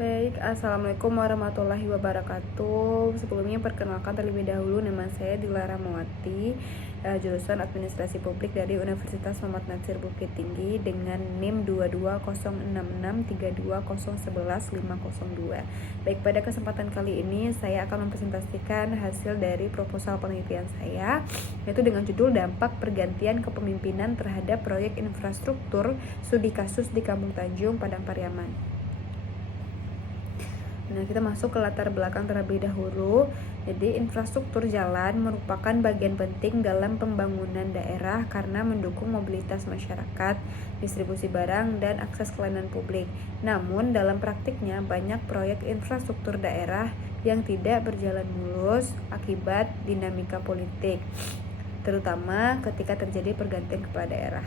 Baik, Assalamualaikum warahmatullahi wabarakatuh. Sebelumnya perkenalkan terlebih dahulu, nama saya Dilara Mawati, jurusan Administrasi Publik dari Universitas Muhammad Natsir Bukit Tinggi dengan NIM 2206632011502. Baik, pada kesempatan kali ini saya akan mempresentasikan hasil dari proposal penelitian saya, yaitu dengan judul Dampak Pergantian Kepemimpinan Terhadap Proyek Infrastruktur Studi Kasus di Kampung Tanjung, Padang Pariaman. Nah, kita masuk ke latar belakang terlebih dahulu. Jadi, infrastruktur jalan merupakan bagian penting dalam pembangunan daerah karena mendukung mobilitas masyarakat, distribusi barang, dan akses ke layanan publik. Namun, dalam praktiknya banyak proyek infrastruktur daerah yang tidak berjalan mulus akibat dinamika politik, terutama ketika terjadi pergantian kepala daerah.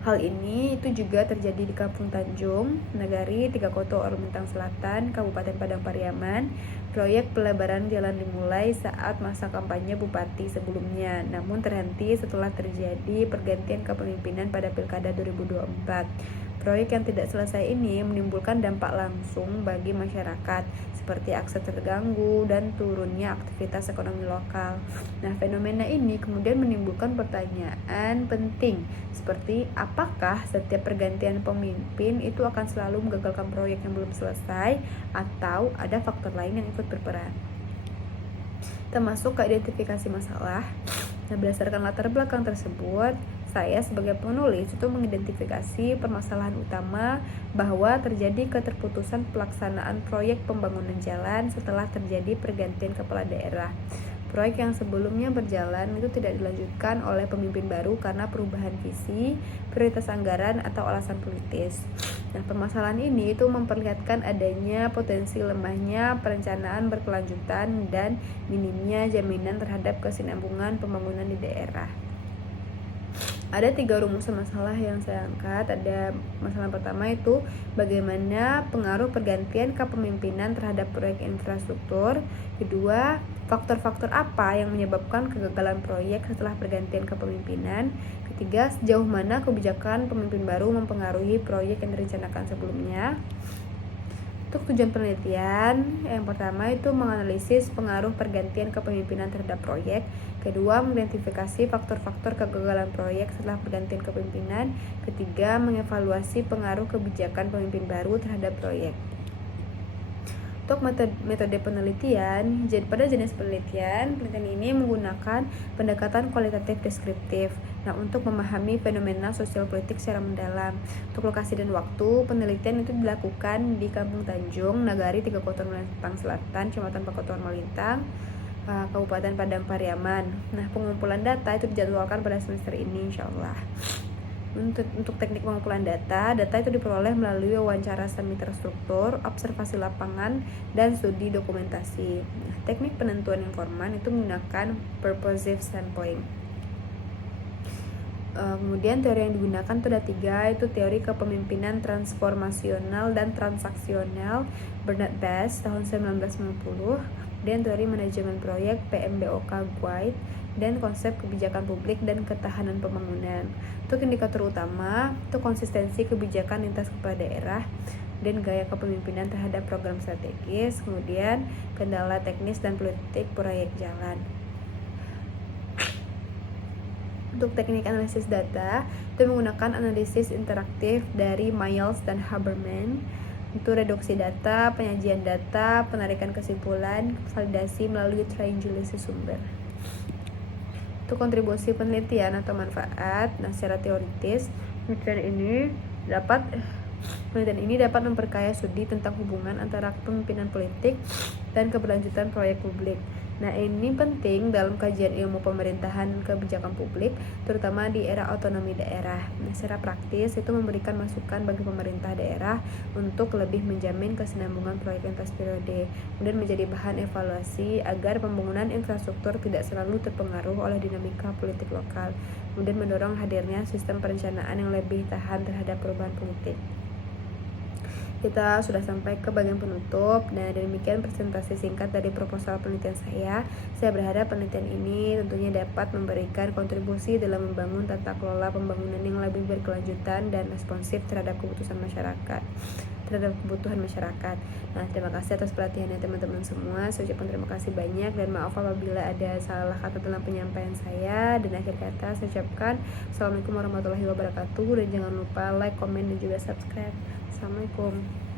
Hal ini itu juga terjadi di Kampung Tanjung, Nagari, Tiga Koto, Ormentang Selatan, Kabupaten Padang Pariaman. Proyek pelebaran jalan dimulai saat masa kampanye bupati sebelumnya, namun terhenti setelah terjadi pergantian kepemimpinan pada Pilkada 2024. Proyek yang tidak selesai ini menimbulkan dampak langsung bagi masyarakat, seperti akses terganggu dan turunnya aktivitas ekonomi lokal. Nah, fenomena ini kemudian menimbulkan pertanyaan penting, seperti apakah setiap pergantian pemimpin itu akan selalu menggagalkan proyek yang belum selesai, atau ada faktor lain yang ikut berperan. Termasuk ke identifikasi masalah. Nah, berdasarkan latar belakang tersebut, saya sebagai penulis itu mengidentifikasi permasalahan utama bahwa terjadi keterputusan pelaksanaan proyek pembangunan jalan setelah terjadi pergantian kepala daerah. Proyek yang sebelumnya berjalan itu tidak dilanjutkan oleh pemimpin baru karena perubahan visi, prioritas anggaran, atau alasan politis. Nah, permasalahan ini itu memperlihatkan adanya potensi lemahnya perencanaan berkelanjutan dan minimnya jaminan terhadap kesinambungan pembangunan di daerah. Ada 3 rumusan masalah yang saya angkat. Ada masalah pertama itu bagaimana pengaruh pergantian kepemimpinan terhadap proyek infrastruktur. Kedua, faktor-faktor apa yang menyebabkan kegagalan proyek setelah pergantian kepemimpinan. Ketiga, sejauh mana kebijakan pemimpin baru mempengaruhi proyek yang direncanakan sebelumnya. Untuk tujuan penelitian, yang pertama itu menganalisis pengaruh pergantian kepemimpinan terhadap proyek. Kedua, mengidentifikasi faktor-faktor kegagalan proyek setelah pergantian kepemimpinan. Ketiga, mengevaluasi pengaruh kebijakan pemimpin baru terhadap proyek. Untuk metode penelitian, pada jenis penelitian ini menggunakan pendekatan kualitatif deskriptif. Nah, untuk memahami fenomena sosial politik secara mendalam. Untuk lokasi dan waktu, penelitian itu dilakukan di Kampung Tanjung, Nagari, Tiga Koto, Ormentang Selatan, Kecamatan Pakotor, Malintang, Kabupaten Padang Pariaman. Nah, pengumpulan data itu dijadwalkan pada semester ini, insyaallah. Untuk teknik pengumpulan data itu diperoleh melalui wawancara semi terstruktur, observasi lapangan, dan studi dokumentasi. Nah, teknik penentuan informan itu menggunakan purposive standpoint. Kemudian teori yang digunakan itu ada 3, itu teori kepemimpinan transformasional dan transaksional Bernard Bass tahun 1990, dan teori manajemen proyek PMBOK Guide, dan konsep kebijakan publik dan ketahanan pembangunan. Untuk indikator utama itu konsistensi kebijakan lintas kepala daerah dan gaya kepemimpinan terhadap program strategis, kemudian kendala teknis dan politik proyek jalan. Untuk teknik analisis data itu menggunakan analisis interaktif dari Miles dan Haberman. Itu reduksi data, penyajian data, penarikan kesimpulan, validasi melalui triangulasi sumber. Untuk kontribusi penelitian atau manfaat, nah secara teoritis penelitian ini dapat memperkaya studi tentang hubungan antara kepemimpinan politik dan keberlanjutan proyek publik. Nah, ini penting dalam kajian ilmu pemerintahan dan kebijakan publik, terutama di era otonomi daerah. Nah, secara praktis itu memberikan masukan bagi pemerintah daerah untuk lebih menjamin kesinambungan proyek lintas periode, kemudian menjadi bahan evaluasi agar pembangunan infrastruktur tidak selalu terpengaruh oleh dinamika politik lokal, kemudian mendorong hadirnya sistem perencanaan yang lebih tahan terhadap perubahan politik. Kita sudah sampai ke bagian penutup. Nah, demikian presentasi singkat dari proposal penelitian saya. Saya berharap penelitian ini tentunya dapat memberikan kontribusi dalam membangun tata kelola pembangunan yang lebih berkelanjutan dan responsif terhadap kebutuhan masyarakat. Nah, terima kasih atas perhatiannya teman-teman semua. Saya ucapkan terima kasih banyak dan maaf apabila ada salah kata dalam penyampaian saya. Dan akhir kata saya ucapkan Assalamualaikum warahmatullahi wabarakatuh, dan jangan lupa like, komen, dan juga subscribe. Assalamualaikum.